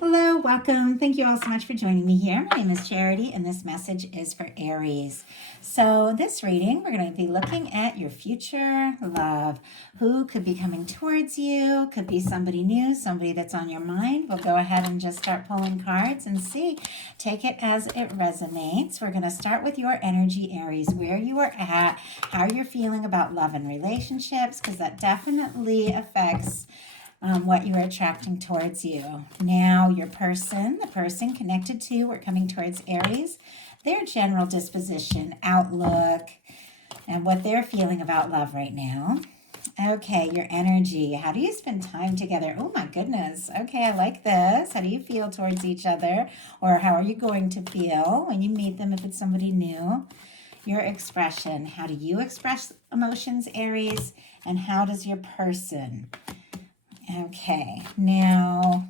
Hello, welcome. Thank you all so much for joining me here. My name is Charity, and this message is for Aries. So, this reading, we're going to be looking at your future love. Who could be coming towards you? Could be somebody new, somebody that's on your mind. We'll go ahead and just start pulling cards and see. Take it as it resonates. We're going to start with your energy, Aries, where you are at, how you're feeling about love and relationships, because that definitely affects what you are attracting towards you. Now, your person, the person connected to or coming towards Aries, their general disposition, outlook, and what they're feeling about love right now. Okay, your energy. How do you spend time together? Oh my goodness. Okay, I like this. How do you feel towards each other? Or how are you going to feel when you meet them if it's somebody new? Your expression. How do you express emotions, Aries? And how does your person? Okay, now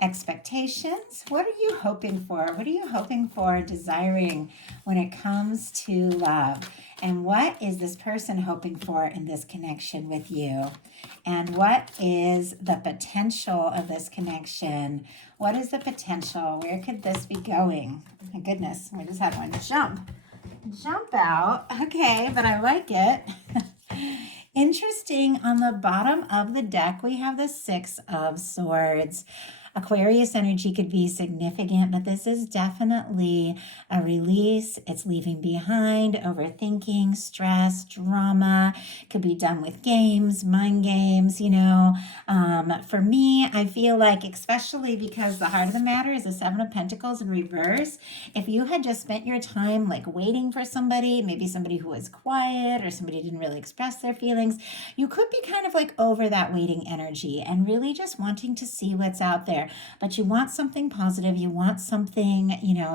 expectations. What are you hoping for? What are you hoping for, desiring when it comes to love? And what is this person hoping for in this connection with you? And what is the potential of this connection? What is the potential? Where could this be going? My goodness, we just had one jump out. Okay, but I like it. Interesting, on the bottom of the deck, we have the Six of Swords. Aquarius energy could be significant, but this is definitely a release. It's leaving behind overthinking, stress, drama. Could be done with games, mind games, For me, I feel like, especially because the heart of the matter is the Seven of Pentacles in reverse, if you had just spent your time like waiting for somebody, maybe somebody who was quiet or somebody didn't really express their feelings, you could be kind of like over that waiting energy and really just wanting to see what's out there. But you want something positive, you want something,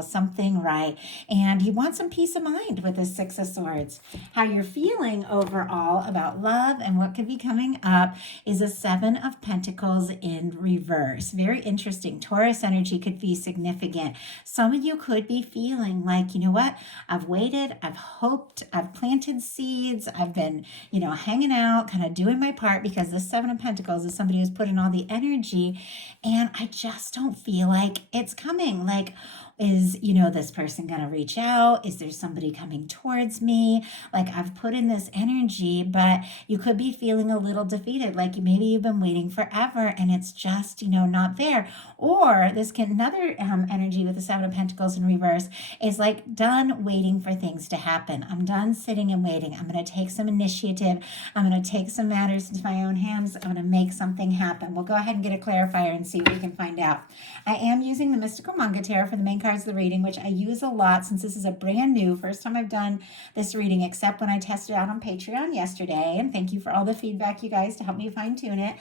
something right, and you want some peace of mind with the Six of Swords. How you're feeling overall about love and what could be coming up is a Seven of Pentacles in reverse. Very interesting. Taurus energy could be significant. Some of you could be feeling like, you know what, I've waited, I've hoped, I've planted seeds, I've been, hanging out, kind of doing my part, because the Seven of Pentacles is somebody who's put in all the energy, and I just don't feel like it's coming. Like, is, this person going to reach out? Is there somebody coming towards me? Like, I've put in this energy, but you could be feeling a little defeated. Like maybe you've been waiting forever and it's just, not there. Or another energy with the Seven of Pentacles in reverse is like done waiting for things to happen. I'm done sitting and waiting. I'm going to take some initiative. I'm going to take some matters into my own hands. I'm going to make something happen. We'll go ahead and get a clarifier and see what we can find out. I am using the Mystical Manga Tarot for the main cards of the reading, which I use a lot since this is a brand new first time I've done this reading, except when I tested it out on Patreon yesterday. And thank you for all the feedback, you guys, to help me fine tune it.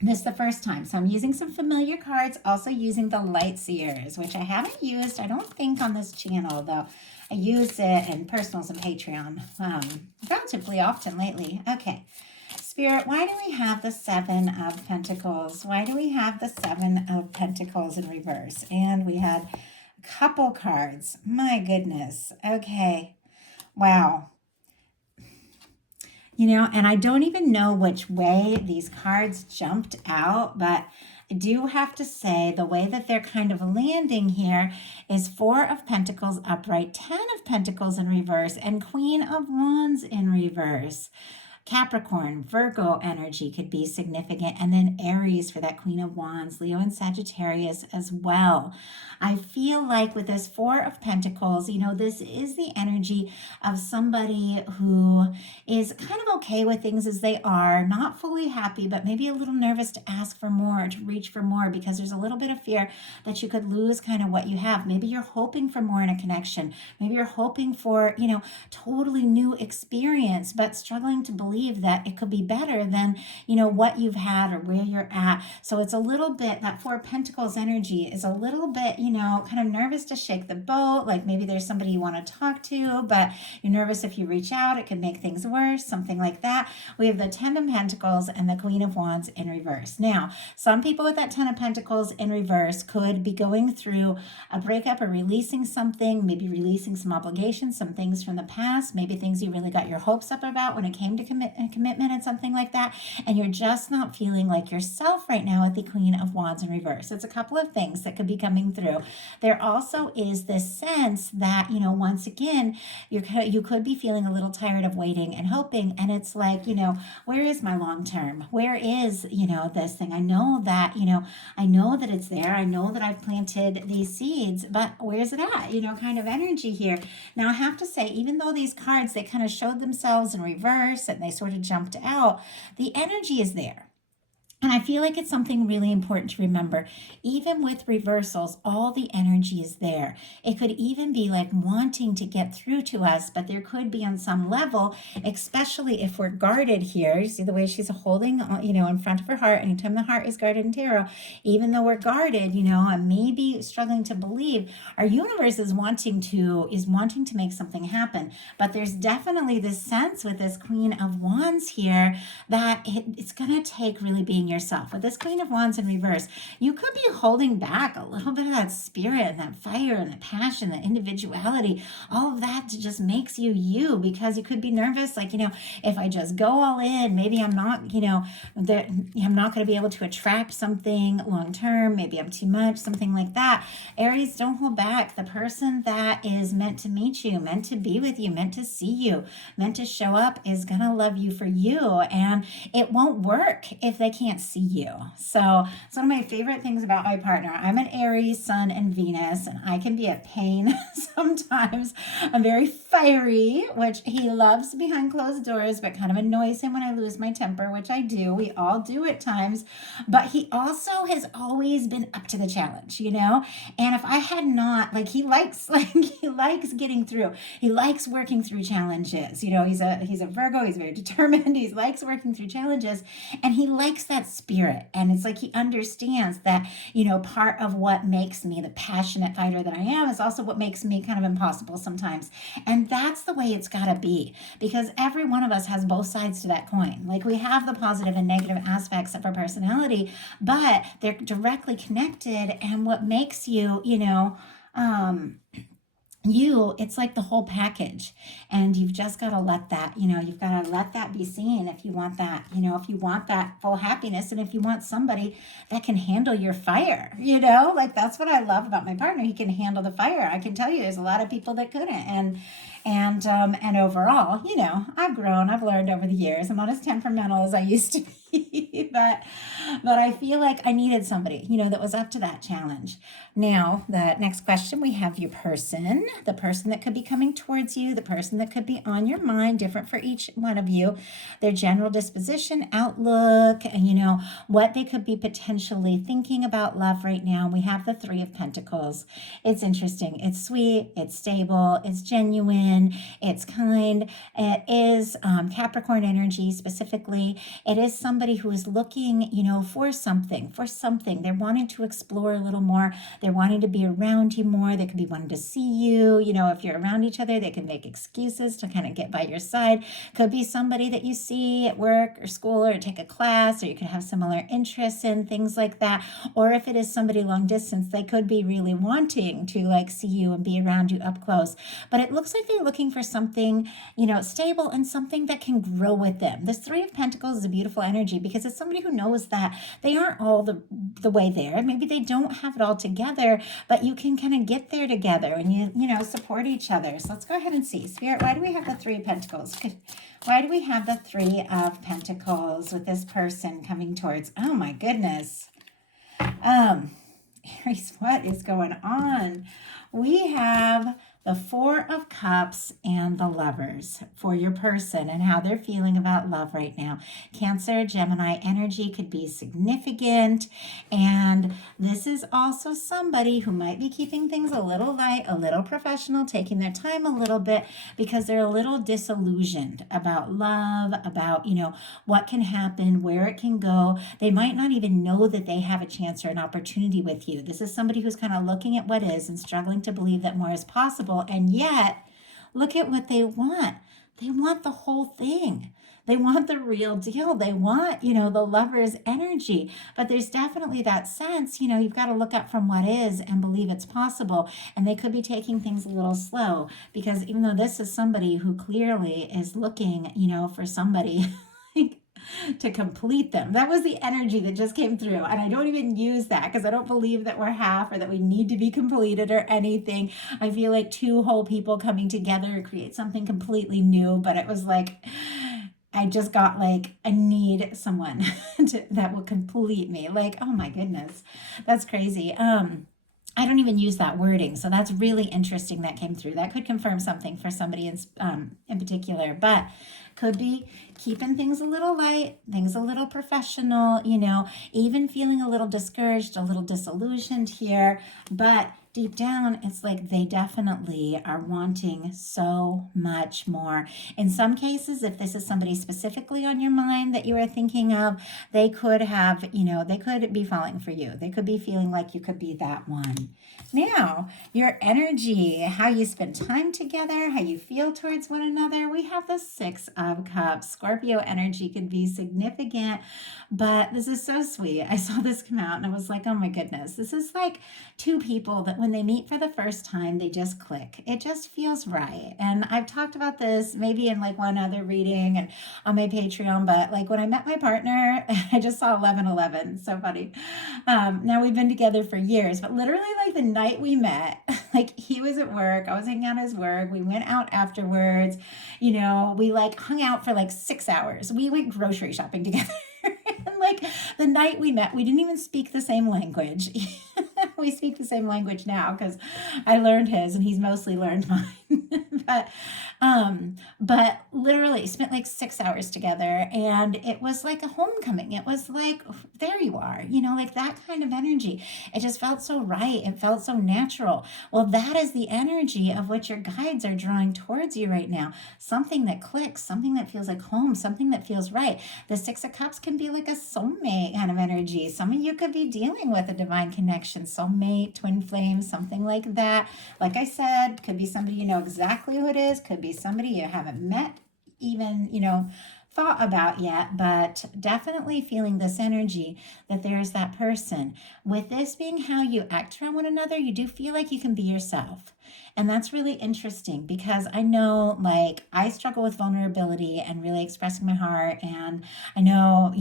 This is the first time, so I'm using some familiar cards, also using the Light Seers, which I haven't used, I don't think, on this channel, though I use it in personals and Patreon relatively often lately. Okay, Spirit, why do we have the Seven of Pentacles? Why do we have the Seven of Pentacles in reverse? And we had a couple cards. My goodness. Okay. Wow. And I don't even know which way these cards jumped out, but I do have to say the way that they're kind of landing here is Four of Pentacles upright, 10 of Pentacles in reverse, and Queen of Wands in reverse. Capricorn, Virgo energy could be significant, and then Aries for that Queen of Wands, Leo and Sagittarius as well. I feel like with this Four of Pentacles, this is the energy of somebody who is kind of okay with things as they are, not fully happy, but maybe a little nervous to ask for more, to reach for more, because there's a little bit of fear that you could lose kind of what you have. Maybe you're hoping for more in a connection. Maybe you're hoping for, totally new experience, but struggling to believe that it could be better than, what you've had or where you're at. So it's a little bit, that Four of Pentacles energy is a little bit, kind of nervous to shake the boat. Like maybe there's somebody you want to talk to, but you're nervous if you reach out, it could make things worse, something like that. We have the Ten of Pentacles and the Queen of Wands in reverse. Now, some people with that Ten of Pentacles in reverse could be going through a breakup or releasing something, maybe releasing some obligations, some things from the past, maybe things you really got your hopes up about when it came to commitment. commitment and something like that, and you're just not feeling like yourself right now with the Queen of Wands in reverse. It's a couple of things that could be coming through. There also is this sense that, once again, you could be feeling a little tired of waiting and hoping, and it's like, where is my long term? Where is, this thing? I know that, I know that it's there. I know that I've planted these seeds, but where's it at? Kind of energy here. Now, I have to say, even though these cards, they kind of showed themselves in reverse and they sort of jumped out, the energy is there. And I feel like it's something really important to remember. Even with reversals, all the energy is there. It could even be like wanting to get through to us, but there could be on some level, especially if we're guarded here. You see the way she's holding, in front of her heart. Anytime the heart is guarded in tarot, even though we're guarded, and maybe struggling to believe, our universe is wanting to make something happen. But there's definitely this sense with this Queen of Wands here that it's going to take really being yourself. With this Queen of Wands in reverse, you could be holding back a little bit of that spirit and that fire and the passion, the individuality, all of that just makes you because you could be nervous. Like, if I just go all in, maybe I'm not, I'm not going to be able to attract something long term. Maybe I'm too much, something like that. Aries, don't hold back. The person that is meant to meet you, meant to be with you, meant to see you, meant to show up is going to love you for you. And it won't work if they can't see you. So it's one of my favorite things about my partner. I'm an Aries, Sun, and Venus, and I can be a pain sometimes. I'm very fiery, which he loves behind closed doors, but kind of annoys him when I lose my temper, which I do. We all do at times. But he also has always been up to the challenge, And if I had not, he likes getting through. He likes working through challenges. He's a Virgo. He's very determined. He likes working through challenges, and he likes that spirit. And it's like he understands that, part of what makes me the passionate fighter that I am is also what makes me kind of impossible sometimes. And that's the way it's got to be, because every one of us has both sides to that coin. Like, we have the positive and negative aspects of our personality, but they're directly connected. And what makes you, it's like the whole package, and you've just got to let that, you've got to let that be seen if you want that, if you want that full happiness, and if you want somebody that can handle your fire, that's what I love about my partner. He can handle the fire. I can tell you there's a lot of people that couldn't, and overall, I've grown, I've learned over the years. I'm not as temperamental as I used to be, but I feel like I needed somebody, that was up to that challenge. Now, the next question, we have your person, the person that could be coming towards you, the person that could be on your mind, different for each one of you, their general disposition, outlook, and, what they could be potentially thinking about love right now. We have the Three of Pentacles. It's interesting. It's sweet. It's stable. It's genuine. It's kind. It is Capricorn energy specifically. It is somebody who is looking, for something. They're wanting to explore a little more. They're wanting to be around you more. They could be wanting to see you. If you're around each other, they can make excuses to kind of get by your side. Could be somebody that you see at work or school or take a class, or you could have similar interests in, things like that. Or if it is somebody long distance, they could be really wanting to see you and be around you up close. But it looks like they're looking for something, stable and something that can grow with them. This Three of Pentacles is a beautiful energy because it's somebody who knows that they aren't all the way there. Maybe they don't have it all together, but you can kind of get there together, and you support each other. So let's go ahead and see. Spirit, why do we have the Three of Pentacles? Why do we have the Three of Pentacles with this person coming towards? Oh my goodness. Aries, what is going on? We have the Four of Cups and the Lovers for your person and how they're feeling about love right now. Cancer, Gemini energy could be significant. And this is also somebody who might be keeping things a little light, a little professional, taking their time a little bit because they're a little disillusioned about love, about, what can happen, where it can go. They might not even know that they have a chance or an opportunity with you. This is somebody who's kind of looking at what is and struggling to believe that more is possible. And yet, look at what they want. They want the whole thing. They want the real deal. They want, the lover's energy. But there's definitely that sense, you've got to look up from what is and believe it's possible. And they could be taking things a little slow because even though this is somebody who clearly is looking, for somebody like to complete them. That was the energy that just came through. And I don't even use that because I don't believe that we're half or that we need to be completed or anything. I feel like two whole people coming together create something completely new. But it was like, I just got like, I need someone that will complete me. Like, oh my goodness, that's crazy. I don't even use that wording. So that's really interesting that came through. That could confirm something for somebody in particular, but could be keeping things a little light, things a little professional, even feeling a little discouraged, a little disillusioned here. But deep down, it's like they definitely are wanting so much more. In some cases, if this is somebody specifically on your mind that you are thinking of, they could have, they could be falling for you. They could be feeling like you could be that one. Now, your energy, how you spend time together, how you feel towards one another. We have the Six of Cups. Scorpio energy could be significant, but this is so sweet. I saw this come out and I was like, oh my goodness, this is like two people that when they meet for the first time, they just click. It just feels right. And I've talked about this maybe in like one other reading and on my Patreon, but like when I met my partner, I just saw 1111. So funny. Now we've been together for years, but literally like the night we met, like he was at work, I was hanging out at his work. We went out afterwards, we like hung out for like 6 hours. We went grocery shopping together. And like the night we met, we didn't even speak the same language. We speak the same language now because I learned his and he's mostly learned mine. but literally spent like 6 hours together and it was like a homecoming. It was like, there you are, like that kind of energy. It just felt so right. It felt so natural. Well, that is the energy of what your guides are drawing towards you right now. Something that clicks, something that feels like home, something that feels right. The Six of Cups can be like a soulmate kind of energy. Some of you could be dealing with a divine connection, soulmate, twin flame, something like that. Like I said, could be somebody you know exactly who it is, could be somebody you haven't met, even, thought about yet, but definitely feeling this energy that there's that person. With this being how you act around one another, you do feel like you can be yourself. And that's really interesting because I know like I struggle with vulnerability and really expressing my heart. And I know,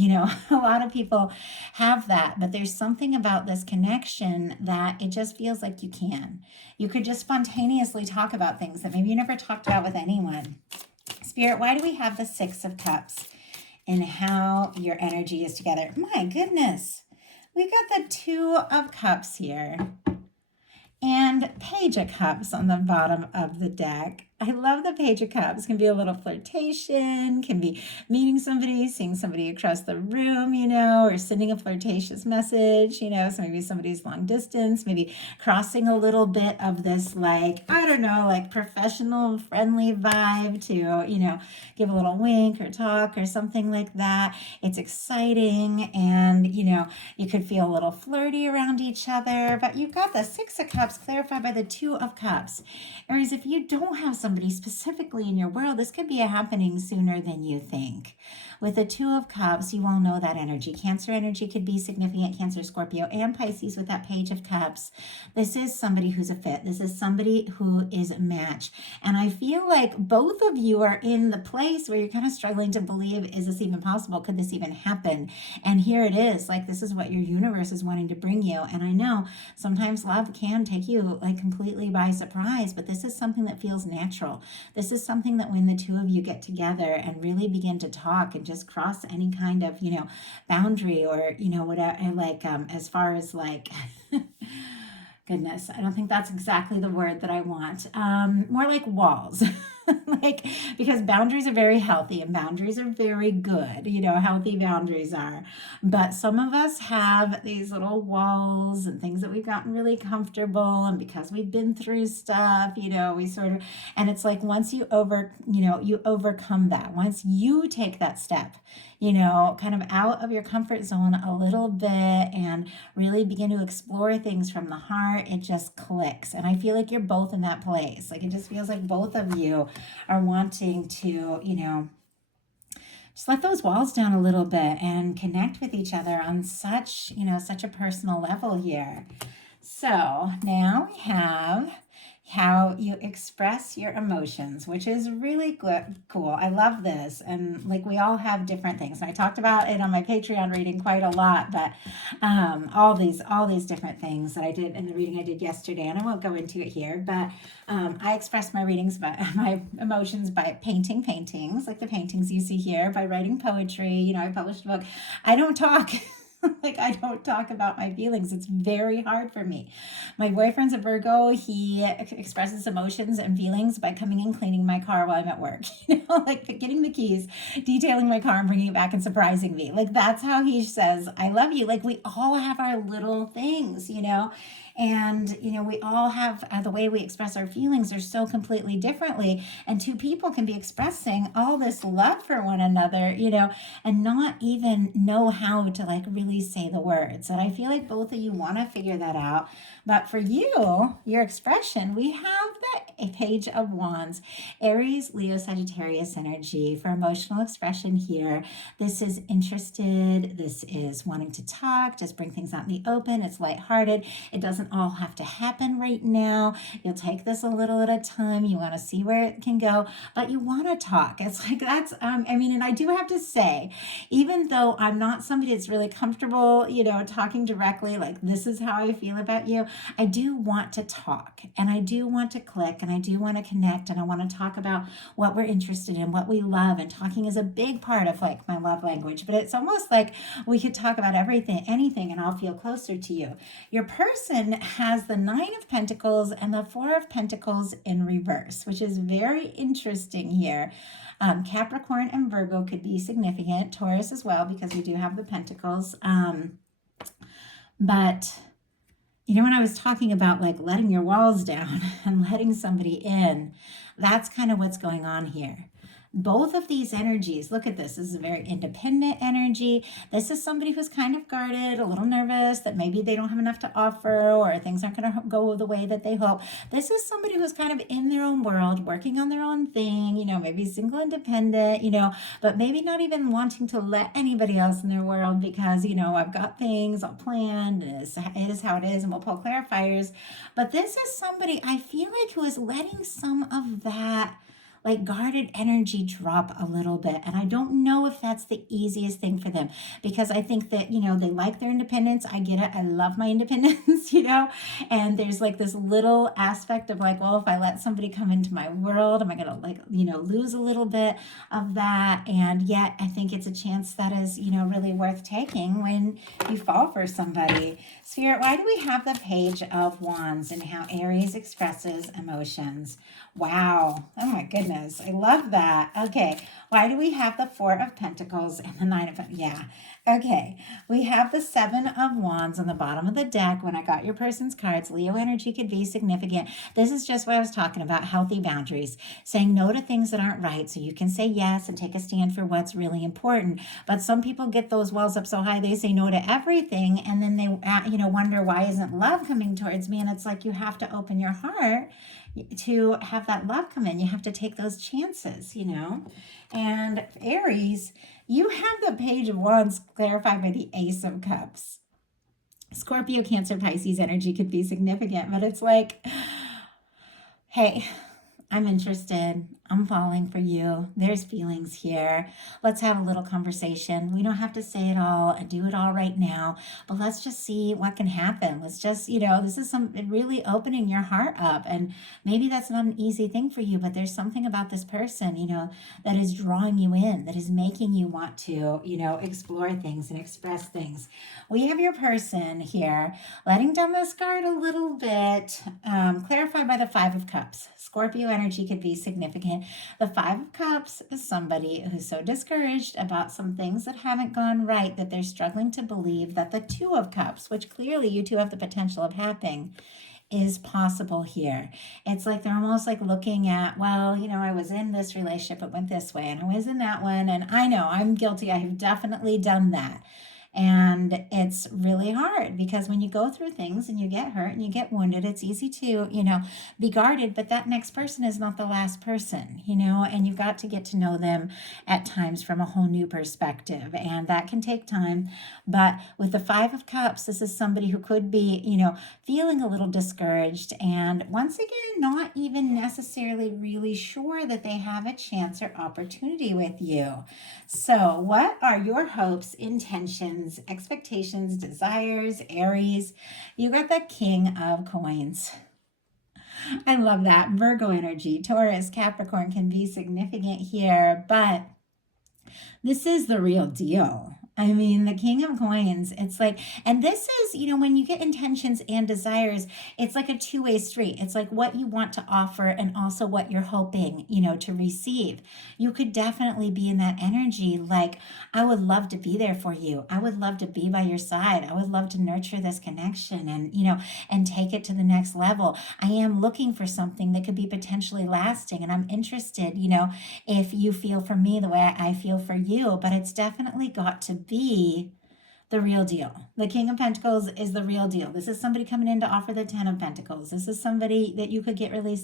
a lot of people have that, but there's something about this connection that it just feels like you can. You could just spontaneously talk about things that maybe you never talked about with anyone. Spirit, why do we have the Six of Cups and how your energy is together? My goodness, we got the Two of Cups here and Page of Cups on the bottom of the deck. I love the Page of Cups. Can be a little flirtation, can be meeting somebody, seeing somebody across the room, or sending a flirtatious message, so maybe somebody's long distance, maybe crossing a little bit of this, like, I don't know, like professional, friendly vibe to, give a little wink or talk or something like that. It's exciting and, you could feel a little flirty around each other, but you've got the Six of Cups clarified by the Two of Cups. Aries, if you don't have somebody specifically in your world, this could be happening sooner than you think. With the Two of Cups, you all know that energy. Cancer energy could be significant. Cancer, Scorpio, and Pisces with that Page of Cups. This is somebody who's a fit. This is somebody who is a match. And I feel like both of you are in the place where you're kind of struggling to believe, is this even possible? Could this even happen? And here it is. Like, this is what your universe is wanting to bring you. And I know sometimes love can take you like completely by surprise, but this is something that feels natural. This is something that when the two of you get together and really begin to talk and just cross any kind of, boundary or, whatever, like, as far as like, goodness, I don't think that's exactly the word that I want. More like walls. Like, because boundaries are very healthy and boundaries are very good, healthy boundaries are. But some of us have these little walls and things that we've gotten really comfortable. And because we've been through stuff, we sort of, and it's like once you overcome that, once you take that step, kind of out of your comfort zone a little bit and really begin to explore things from the heart, it just clicks. And I feel like you're both in that place. Like it just feels like both of you are wanting to, just let those walls down a little bit and connect with each other on such a personal level here. So now we have how you express your emotions, which is really good, cool. I love this. And like we all have different things. And I talked about it on my Patreon reading quite a lot, but all these different things that I did in the reading I did yesterday, and I won't go into it here, but I express my emotions by painting paintings, like the paintings you see here, by writing poetry. I published a book. I don't talk. Like I don't talk about my feelings. It's very hard for me. My boyfriend's a Virgo. He expresses emotions and feelings by coming and cleaning my car while I'm at work. Like getting the keys, detailing my car and bringing it back and surprising me. Like that's how he says, I love you. Like we all have our little things. And, we all have the way we express our feelings are so completely differently. And two people can be expressing all this love for one another, and not even know how to like really say the words. And I feel like both of you want to figure that out. But for you, your expression, we have the Page of Wands, Aries, Leo, Sagittarius energy for emotional expression here. This is interested. This is wanting to talk, just bring things out in the open. It's lighthearted. It doesn't all have to happen right now. You'll take this a little at a time. You want to see where it can go, but you want to talk. It's like that's, and I do have to say, even though I'm not somebody that's really comfortable, talking directly, like this is how I feel about you, I do want to talk and I do want to click and I do want to connect and I want to talk about what we're interested in, what we love. And talking is a big part of like my love language, but it's almost like we could talk about everything, anything, and I'll feel closer to you. Your person has the Nine of Pentacles and the Four of Pentacles in reverse, which is very interesting here. Capricorn and Virgo could be significant. Taurus as well, because we do have the Pentacles. But when I was talking about like letting your walls down and letting somebody in, that's kind of what's going on here. Both of these energies, look at this. This is a very independent energy. This is somebody who's kind of guarded, a little nervous that maybe they don't have enough to offer or things aren't going to go the way that they hope. This is somebody who's kind of in their own world, working on their own thing, maybe single independent, but maybe not even wanting to let anybody else in their world because, I've got things all planned. It is how it is, and we'll pull clarifiers. But this is somebody I feel like who is letting some of that like guarded energy drop a little bit. And I don't know if that's the easiest thing for them because I think that, they like their independence. I get it. I love my independence, and there's like this little aspect of like, well, if I let somebody come into my world, am I going to lose a little bit of that? And yet I think it's a chance that is, really worth taking when you fall for somebody. Spirit, why do we have the Page of Wands and how Aries expresses emotions? Wow. Oh my goodness. I love that. Okay. Why do we have the Four of Pentacles and the Nine of Pentacles? Yeah. Okay. We have the Seven of Wands on the bottom of the deck. When I got your person's cards, Leo energy could be significant. This is just what I was talking about, healthy boundaries, saying no to things that aren't right so you can say yes and take a stand for what's really important. But some people get those walls up so high, they say no to everything. And then they, wonder why isn't love coming towards me? And it's like, you have to open your heart to have that love come in. You have to take those chances, And Aries, you have the Page of Wands clarified by the Ace of Cups. Scorpio, Cancer, Pisces energy could be significant, but it's like, hey, I'm interested. I'm falling for you. There's feelings here. Let's have a little conversation. We don't have to say it all and do it all right now, but let's just see what can happen. Let's just, this is really opening your heart up. And maybe that's not an easy thing for you, but there's something about this person, that is drawing you in, that is making you want to, explore things and express things. We have your person here, letting down this guard a little bit, clarified by the Five of Cups. Scorpio energy could be significant. The Five of Cups is somebody who's so discouraged about some things that haven't gone right that they're struggling to believe that the Two of Cups, which clearly you two have the potential of happening, is possible here. It's like they're almost like looking at, well, I was in this relationship, it went this way, and I was in that one, and I know I'm guilty. I have definitely done that. And it's really hard because when you go through things and you get hurt and you get wounded, it's easy to, be guarded, but that next person is not the last person, and you've got to get to know them at times from a whole new perspective. And that can take time. But with the Five of Cups, this is somebody who could be, feeling a little discouraged and once again, not even necessarily really sure that they have a chance or opportunity with you. So, what are your hopes, intentions, expectations, desires, Aries? You got the King of Coins. I love that. Virgo energy, Taurus, Capricorn can be significant here, but this is the real deal. I mean, the King of Coins, it's like, and this is, when you get intentions and desires, it's like a two-way street. It's like what you want to offer and also what you're hoping, to receive. You could definitely be in that energy. Like, I would love to be there for you. I would love to be by your side. I would love to nurture this connection and, and take it to the next level. I am looking for something that could be potentially lasting. And I'm interested, if you feel for me the way I feel for you, but it's definitely got to be the real deal. The King of Pentacles is the real deal. This is somebody coming in to offer the Ten of Pentacles. This is somebody that you could get really,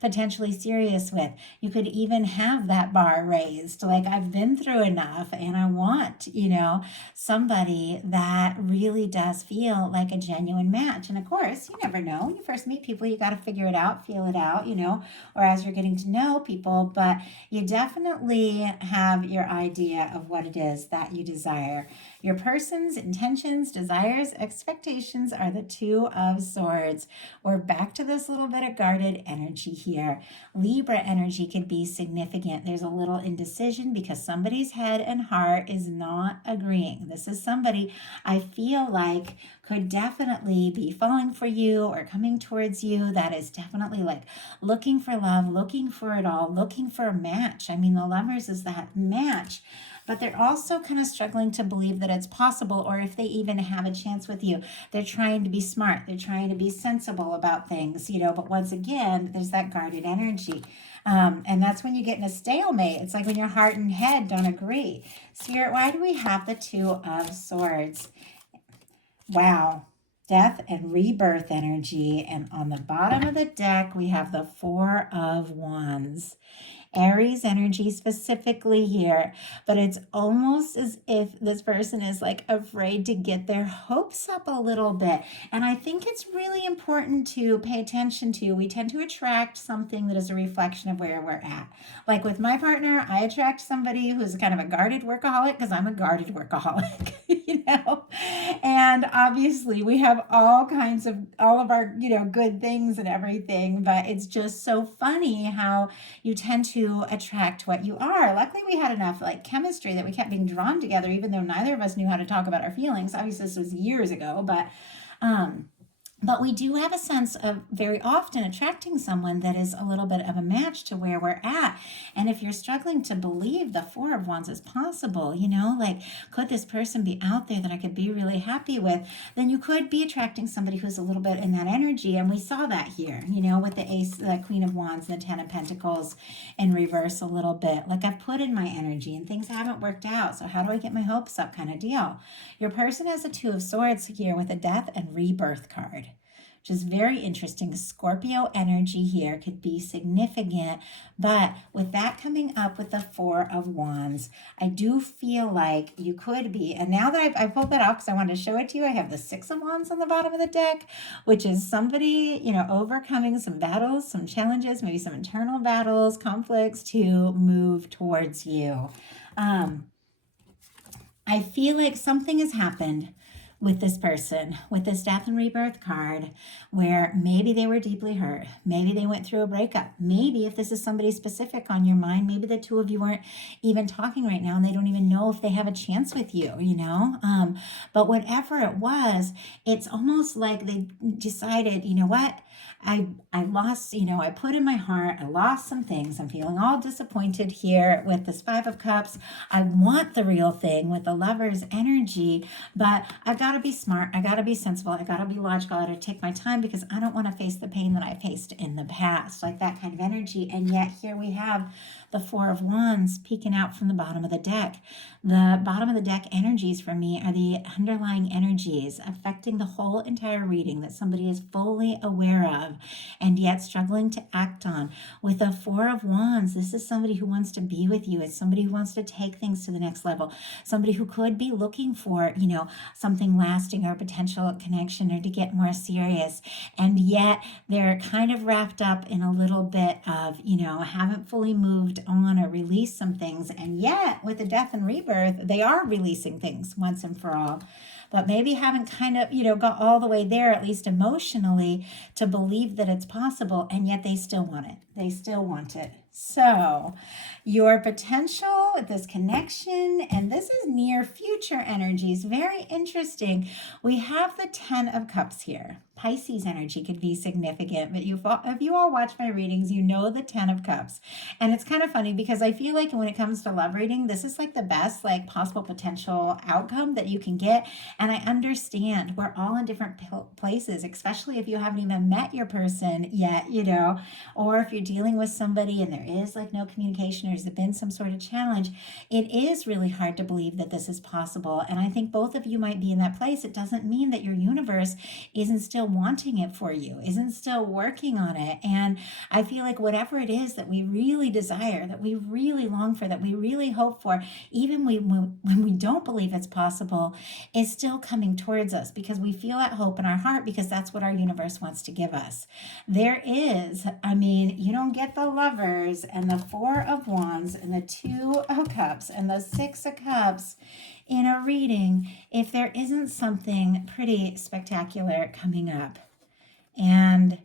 potentially serious with. You could even have that bar raised. Like, I've been through enough and I want, somebody that really does feel like a genuine match. And of course, you never know. When you first meet people, you got to figure it out, feel it out, or as you're getting to know people, but you definitely have your idea of what it is that you desire. Your person's intentions, desires, expectations are the Two of Swords. We're back to this little bit of guarded energy here. Libra energy could be significant. There's a little indecision because somebody's head and heart is not agreeing. This is somebody I feel like could definitely be falling for you or coming towards you. That is definitely like looking for love, looking for it all, looking for a match. I mean, the Lovers is that match. But they're also kind of struggling to believe that it's possible, or if they even have a chance with you. They're trying to be smart. They're trying to be sensible about things, but once again, there's that guarded energy. And that's when you get in a stalemate. It's like when your heart and head don't agree. Spirit, why do we have the Two of Swords? Wow. Death and rebirth energy. And on the bottom of the deck, we have the Four of Wands. Aries energy specifically here, but it's almost as if this person is like afraid to get their hopes up a little bit. And I think it's really important to pay attention to. We tend to attract something that is a reflection of where we're at. Like with my partner, I attract somebody who's kind of a guarded workaholic because I'm a guarded workaholic, and obviously we have all of our, good things and everything, but it's just so funny how you tend to attract what you are. Luckily, we had enough chemistry that we kept being drawn together, even though neither of us knew how to talk about our feelings. Obviously, this was years ago, but we do have a sense of very often attracting someone that is a little bit of a match to where we're at. And if you're struggling to believe the Four of Wands is possible, could this person be out there that I could be really happy with? Then you could be attracting somebody who's a little bit in that energy. And we saw that here, with the Ace, the Queen of Wands, and the Ten of Pentacles in reverse a little bit. Like, I've put in my energy and things haven't worked out. So how do I get my hopes up kind of deal? Your person has a Two of Swords here with a Death and Rebirth card, which is very interesting. Scorpio energy here could be significant, but with that coming up with the Four of Wands, I do feel like you could be, and now that I pulled that off because I wanted to show it to you, I have the Six of Wands on the bottom of the deck, which is somebody, overcoming some battles, some challenges, maybe some internal battles, conflicts to move towards you. I feel like something has happened with this person, with this Death and Rebirth card, where maybe they were deeply hurt. Maybe they went through a breakup. Maybe if this is somebody specific on your mind, maybe the two of you aren't even talking right now and they don't even know if they have a chance with you, But whatever it was, it's almost like they decided, what? I lost, I put in my heart, I lost some things. I'm feeling all disappointed here with this Five of Cups. I want the real thing with the Lover's energy, but I've got got to be smart. I got to be sensible. I got to be logical. I got to take my time because I don't want to face the pain that I faced in the past, like that kind of energy. And yet here we have the Four of Wands peeking out from the bottom of the deck. The bottom of the deck energies for me are the underlying energies affecting the whole entire reading that somebody is fully aware of and yet struggling to act on. With the Four of Wands, this is somebody who wants to be with you. It's somebody who wants to take things to the next level. Somebody who could be looking for, something lasting or a potential connection or to get more serious. And yet they're kind of wrapped up in a little bit of, haven't fully moved on or released some things. And yet with the death and rebirth, they are releasing things once and for all. But maybe haven't kind of, got all the way there, at least emotionally, to believe that it's possible. And yet they still want it. They still want it. So your potential, this connection, and this is near future energies. Very interesting. We have the 10 of Cups here. Pisces energy could be significant, but if you all watch my readings, you know the 10 of Cups. And it's kind of funny because I feel like when it comes to love reading, this is like the best possible potential outcome that you can get. And I understand we're all in different places, especially if you haven't even met your person yet, or if you're dealing with somebody and there is no communication or there's been some sort of challenge. It is really hard to believe that this is possible. And I think both of you might be in that place. It doesn't mean that your universe isn't still wanting it for you, isn't still working on it. And I feel like whatever it is that we really desire, that we really long for, that we really hope for, even when we don't believe it's possible, is still coming towards us because we feel that hope in our heart because that's what our universe wants to give us. There is, you don't get the Lovers and the Four of Wands and the Two of Cups and the Six of Cups in a reading if there isn't something pretty spectacular coming up. And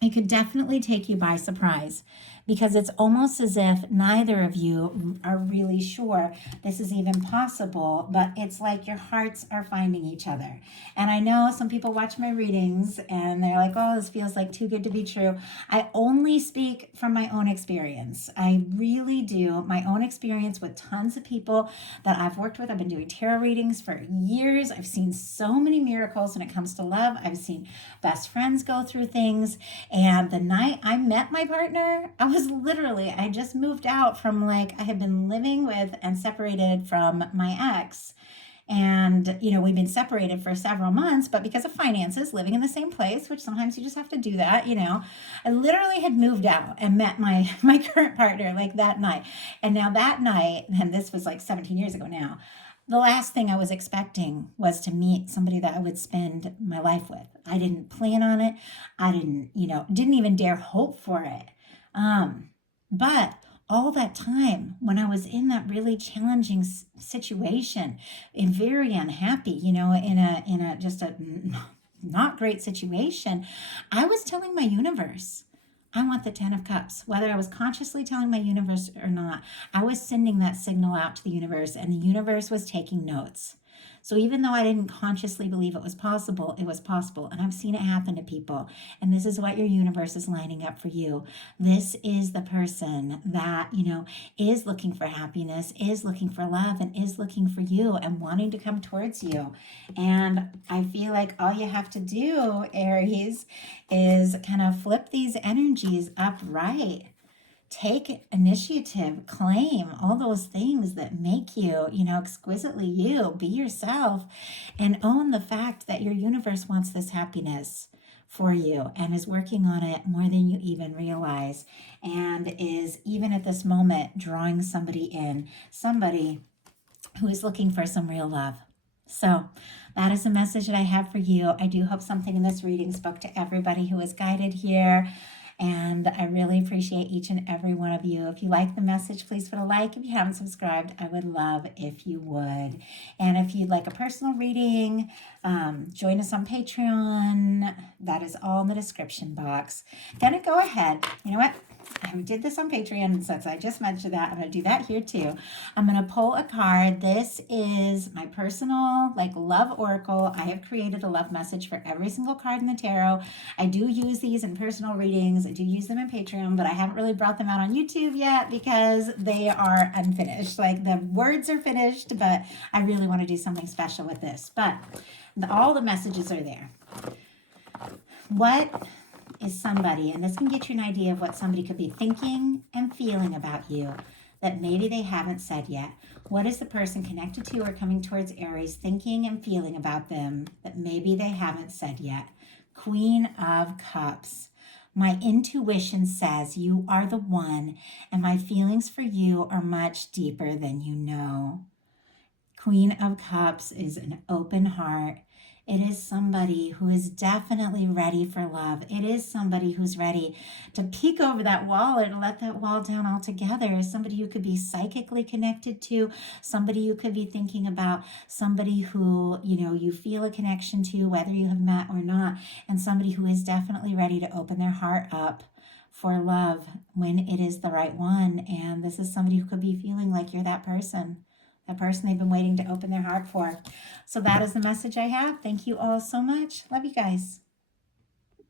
it could definitely take you by surprise because it's almost as if neither of you are really sure this is even possible, but it's like your hearts are finding each other. And I know some people watch my readings and they're like, oh, this feels like too good to be true. I only speak from my own experience. I really do. My own experience with tons of people that I've worked with. I've been doing tarot readings for years. I've seen so many miracles when it comes to love. I've seen best friends go through things. And the night I met my partner, I just moved out from I had been living with and separated from my ex. And, we've been separated for several months, but because of finances, living in the same place, which sometimes you just have to do that, I literally had moved out and met my current partner that night. And now that night, and this was 17 years ago now, the last thing I was expecting was to meet somebody that I would spend my life with. I didn't plan on it. I didn't even dare hope for it. But all that time when I was in that really challenging situation and very unhappy, in a just a not great situation, I was telling my universe, I want the 10 of Cups. Whether I was consciously telling my universe or not, I was sending that signal out to the universe and the universe was taking notes. So even though I didn't consciously believe it was possible, it was possible. And I've seen it happen to people. And this is what your universe is lining up for you. This is the person that, is looking for happiness, is looking for love, and is looking for you and wanting to come towards you. And I feel like all you have to do, Aries, is kind of flip these energies upright. Take initiative, claim all those things that make you, exquisitely you. Be yourself and own the fact that your universe wants this happiness for you and is working on it more than you even realize and is even at this moment drawing somebody in, somebody who is looking for some real love. So that is the message that I have for you. I do hope something in this reading spoke to everybody who was guided here. And I really appreciate each and every one of you. If you like the message, please put a like. If you haven't subscribed, I would love if you would. And if you'd like a personal reading, join us on Patreon. That is all in the description box. Gonna go ahead. You know what? I did this on Patreon, since I just mentioned that, I'm going to do that here too. I'm going to pull a card. This is my personal love oracle. I have created a love message for every single card in the tarot. I do use these in personal readings. I do use them in Patreon, but I haven't really brought them out on YouTube yet because they are unfinished. The words are finished, but I really want to do something special with this. But all the messages are there. What is somebody, and this can get you an idea of what somebody could be thinking and feeling about you that maybe they haven't said yet. What is the person connected to or coming towards Aries thinking and feeling about them that maybe they haven't said yet? Queen of Cups. My intuition says you are the one, and my feelings for you are much deeper than you know. Queen of Cups is an open heart. It is somebody who is definitely ready for love. It is somebody who's ready to peek over that wall or to let that wall down altogether. Somebody who could be psychically connected to, somebody you could be thinking about, somebody who, you feel a connection to, whether you have met or not, and somebody who is definitely ready to open their heart up for love when it is the right one. And this is somebody who could be feeling like you're that person they've been waiting to open their heart for. So that is the message I have. Thank you all so much. Love you guys.